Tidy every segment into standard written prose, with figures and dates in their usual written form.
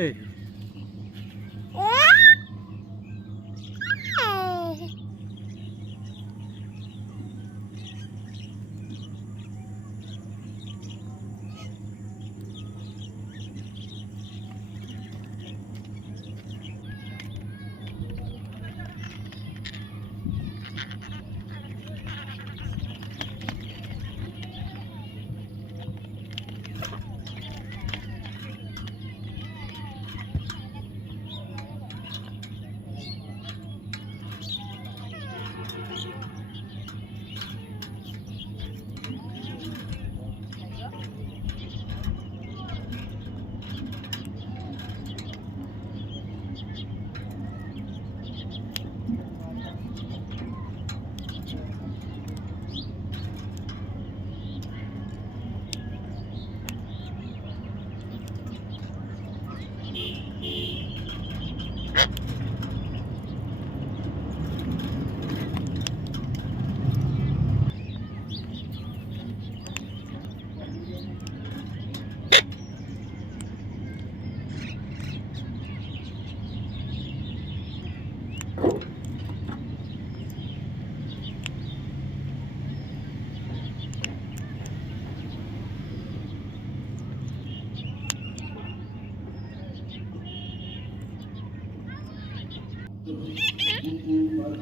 এই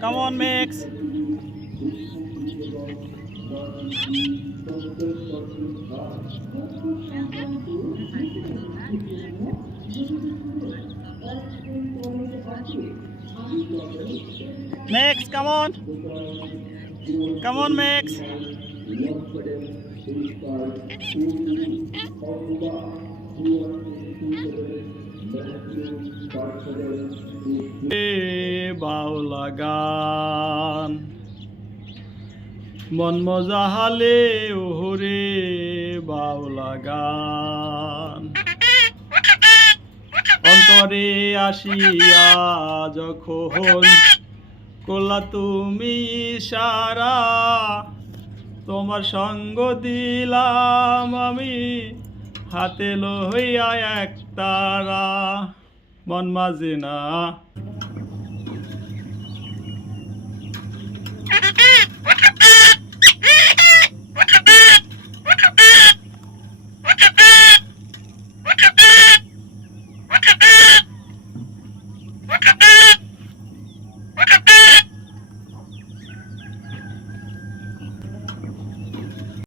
Come on, Max. Max, come on. Come on, Max. বাউলা গান মন মজাহালে ওহরে বাউলা গান অন্তরে আসিয়া যখন করলা তুমি ইশারা তোমার সঙ্গ দিলাম আমি হাতে লইয়া এক তারা মন মাঝে না